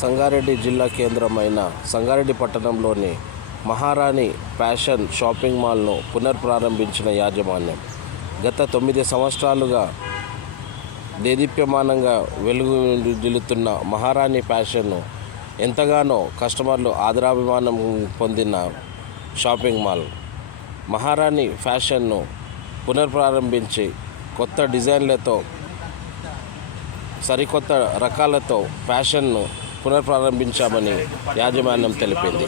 సంగారెడ్డి జిల్లా కేంద్రమైన సంగారెడ్డి పట్టణంలోని మహారాణి ఫ్యాషన్ షాపింగ్ మాల్ను పునర్ప్రారంభించిన యాజమాన్యం గత 9 సంవత్సరాలుగా దేదీప్యమానంగా వెలుగుదిల్లుతున్న మహారాణి ఫ్యాషన్ను ఎంతగానో కస్టమర్లు ఆదరాభిమానం పొందిన షాపింగ్ మాల్ మహారాణి ఫ్యాషన్ను పునర్ప్రారంభించి కొత్త డిజైన్లతో సరికొత్త రకాలతో ఫ్యాషన్ను పునర్ప్రారంభించామని యాజమాన్యం తెలిపింది.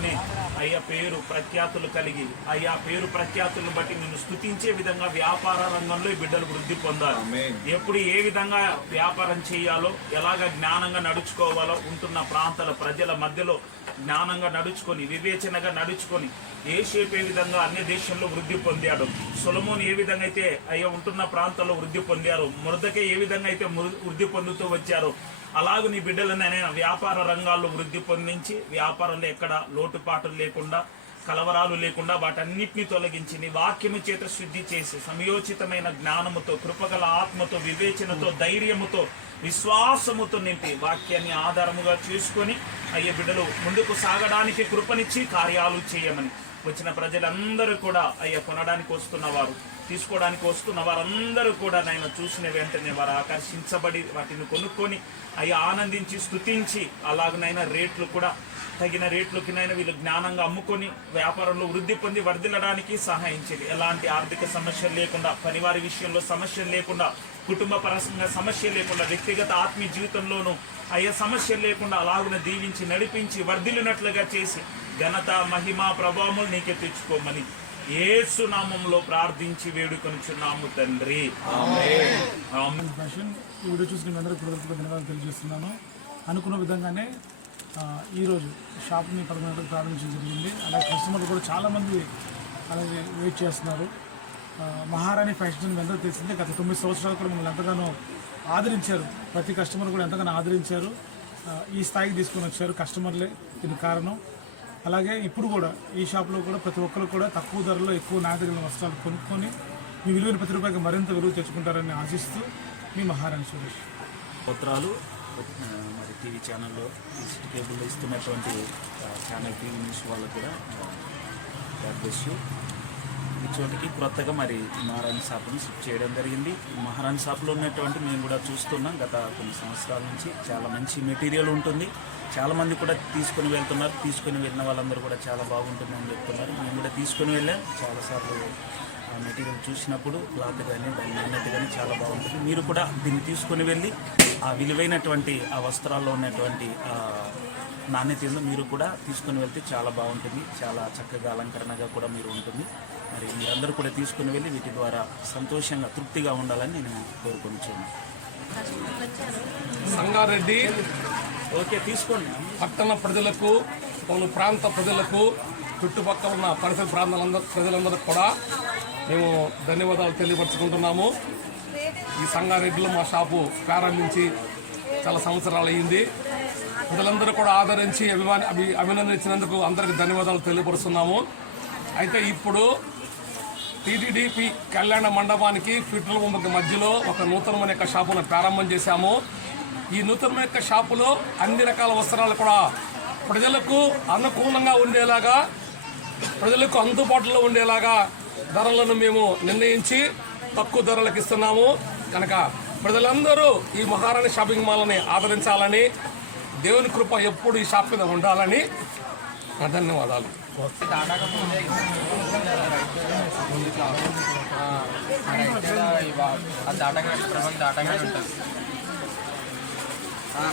అయ్యా పేరు ప్రఖ్యాతులు కలిగి అయ్యా పేరు ప్రఖ్యాతులను బట్టి నిన్ను స్తుతించే విధంగా వ్యాపార రంగంలో ఈ బిడ్డలు వృద్ధి పొందారు. ఎప్పుడు ఏ విధంగా వ్యాపారం చేయాలో, ఎలాగ జ్ఞానంగా నడుచుకోవాలో, ఉంటున్న ప్రాంతాల ప్రజల మధ్యలో జ్ఞానంగా నడుచుకొని, వివేచనగా నడుచుకొని ఏషేపు ఏ విధంగా అన్ని దేశంలో వృద్ధి పొందాడు, సొలొమోను ఏ విధంగా అయితే అయ్యా ఉంటున్న ప్రాంతాల్లో వృద్ధి పొందారు, మొర్దెకై ఏ విధంగా అయితే వృద్ధి పొందుతూ వచ్చారో అలాగూ నీ బిడ్డలనైనా వ్యాపార రంగాల్లో వృద్ధి పొందించి వ్యాపారంలో ఎక్కడ లోటుపాట్లు లేకుండా, కలవరాలు లేకుండా వాటన్నిటిని తొలగించి నీ వాక్యము చేత శుద్ధి చేసి సమయోచితమైన జ్ఞానముతో, కృపగల ఆత్మతో, వివేచనతో, ధైర్యముతో, విశ్వాసముతో నింపి వాక్యాన్ని ఆధారముగా చేసుకొని అయ్యే బిడ్డలు ముందుకు సాగడానికి కృపనిచ్చి కార్యాలు చేయమని వచ్చిన ప్రజలందరూ కూడా అయ్యా కొనడానికి వస్తున్నవారు, తీసుకోవడానికి వస్తున్న వారందరూ కూడా నాయన చూసిన వెంటనే వారు ఆకర్షించబడి వాటిని కొనుక్కొని అయ్యా ఆనందించి స్తుతించి అలాగనైనా రేట్లు కూడా తగిన రేట్లకినైనా వీళ్ళు జ్ఞానంగా అమ్ముకొని వ్యాపారంలో వృద్ధి పొంది వర్ధిల్లడానికి సహాయం చేయాలి. ఎలాంటి ఆర్థిక సమస్యలు లేకుండా, పనివారి విషయంలో సమస్యలు లేకుండా, కుటుంబ పరంగా సమస్య లేకుండా, వ్యక్తిగత ఆత్మీయ జీవితంలోనూ అయ్యే సమస్యలు లేకుండా అలాగున దీవించి నడిపించి వర్ధిల్లినట్లుగా చేసి ఘనత, మహిమ, ప్రభావములు నీకే తెచ్చుకోమని యేసు నామములో ప్రార్థించి వేడుకొనుచున్నాము తండ్రి. ఈ వీడియో చూసుకుని అందరూ ధన్యవాదాలు తెలియజేస్తున్నాను. అనుకున్న విధంగానే ఈరోజు షాప్ని 11 గంటలకు ప్రారంభించడం జరిగింది. అలాగే కస్టమర్లు కూడా చాలామంది అలాగే వెయిట్ చేస్తున్నారు. మహారాణి ఫ్యాషన్ మీ అందరూ తెలిసిందే. గత 9 సంవత్సరాలు కూడా మమ్మల్ని ఎంతగానో ఆదరించారు. ప్రతి కస్టమర్ కూడా ఎంతగానో ఆదరించారు. ఈ స్థాయికి తీసుకొని వచ్చారు కస్టమర్లే దీనికి కారణం. అలాగే ఇప్పుడు కూడా ఈ షాప్లో కూడా ప్రతి ఒక్కరు కూడా తక్కువ ధరలో ఎక్కువ నాణ్యత వస్త్రాలు కొనుక్కొని మీ విలువైన ప్రతి రూపాయికి మరింత విలువ తెచ్చుకుంటారని ఆశిస్తూ మీ మహారాణి సురేష్. స్తోత్రాలు. మరి టీవీ ఛానల్లో కేబుల్లో ఇస్తున్నటువంటి ఛానల్ టీవీ న్యూస్ వాళ్ళకు కూడా గాడ్ బ్లెస్ యూ. ఈ చోటికి కొత్తగా మరి మహారాణి షాప్ని షిఫ్ట్ చేయడం జరిగింది. మహారాణి షాప్లో ఉన్నటువంటి మేము కూడా చూస్తున్నాం. గత కొన్ని సంవత్సరాల నుంచి చాలా మంచి మెటీరియల్ ఉంటుంది. చాలామంది కూడా తీసుకొని వెళ్తున్నారు. తీసుకొని వెళ్ళిన వాళ్ళందరూ కూడా చాలా బాగుంటుందని చెప్తున్నారు. మేము కూడా తీసుకొని వెళ్ళాం. చాలాసార్లు ఆ మెటీరియల్ చూసినప్పుడు క్లాత్ కానీ దాని నాణ్యత కానీ చాలా బాగుంటుంది. మీరు కూడా దీన్ని తీసుకొని వెళ్ళి ఆ విలువైనటువంటి ఆ వస్త్రాల్లో ఉన్నటువంటి నాణ్యతను మీరు కూడా తీసుకొని వెళ్తే చాలా బాగుంటుంది. చాలా చక్కగా అలంకరణగా కూడా మీరు ఉంటుంది. మరి మీరందరూ కూడా తీసుకుని వెళ్ళి వీటి ద్వారా సంతోషంగా, తృప్తిగా ఉండాలని నేను కోరుకుంటున్నాను. సంగారెడ్డి ఓకే, తీసుకోండి. పట్టణ ప్రజలకు, పలు ప్రాంత ప్రజలకు, చుట్టుపక్కల ఉన్న పరిసర ప్రాంతాలందరూ ప్రజలందరికీ కూడా మేము ధన్యవాదాలు తెలియపరచుకుంటున్నాము. ఈ సంగారెడ్డిలో మా షాపు ప్రారంభించి చాలా సంవత్సరాలు అయ్యింది. ప్రజలందరూ కూడా ఆదరించి అభినందించినందుకు అందరికీ ధన్యవాదాలు తెలియపరుస్తున్నాము. అయితే ఇప్పుడు టీటీడీపీ కళ్యాణ మండపానికి పెట్రోల్ పంపుకి మధ్యలో ఒక నూతనమైన యొక్క షాపును ప్రారంభం చేశాము. ఈ నూతనమైన యొక్క షాపులో అన్ని రకాల వస్త్రాలు కూడా ప్రజలకు అనుకూలంగా ఉండేలాగా, ప్రజలకు అందుబాటులో ఉండేలాగా ధరలను మేము నిర్ణయించి తక్కువ ధరలకు ఇస్తున్నాము. కనుక ప్రజలందరూ ఈ మహారాణి షాపింగ్ మాల్ని ఆదరించాలని, దేవుని కృప ఎప్పుడు ఈ షాప్ మీద ఉండాలని ధన్యవాదాలు.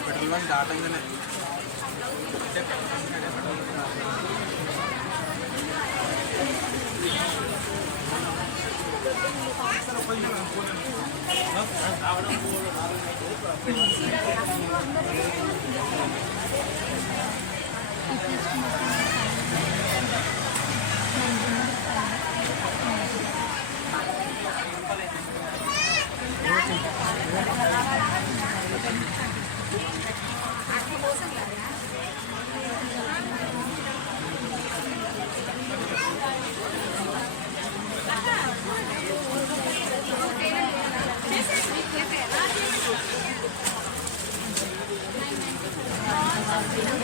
పెట్రోల్ బంక్ దాటంగానే అదే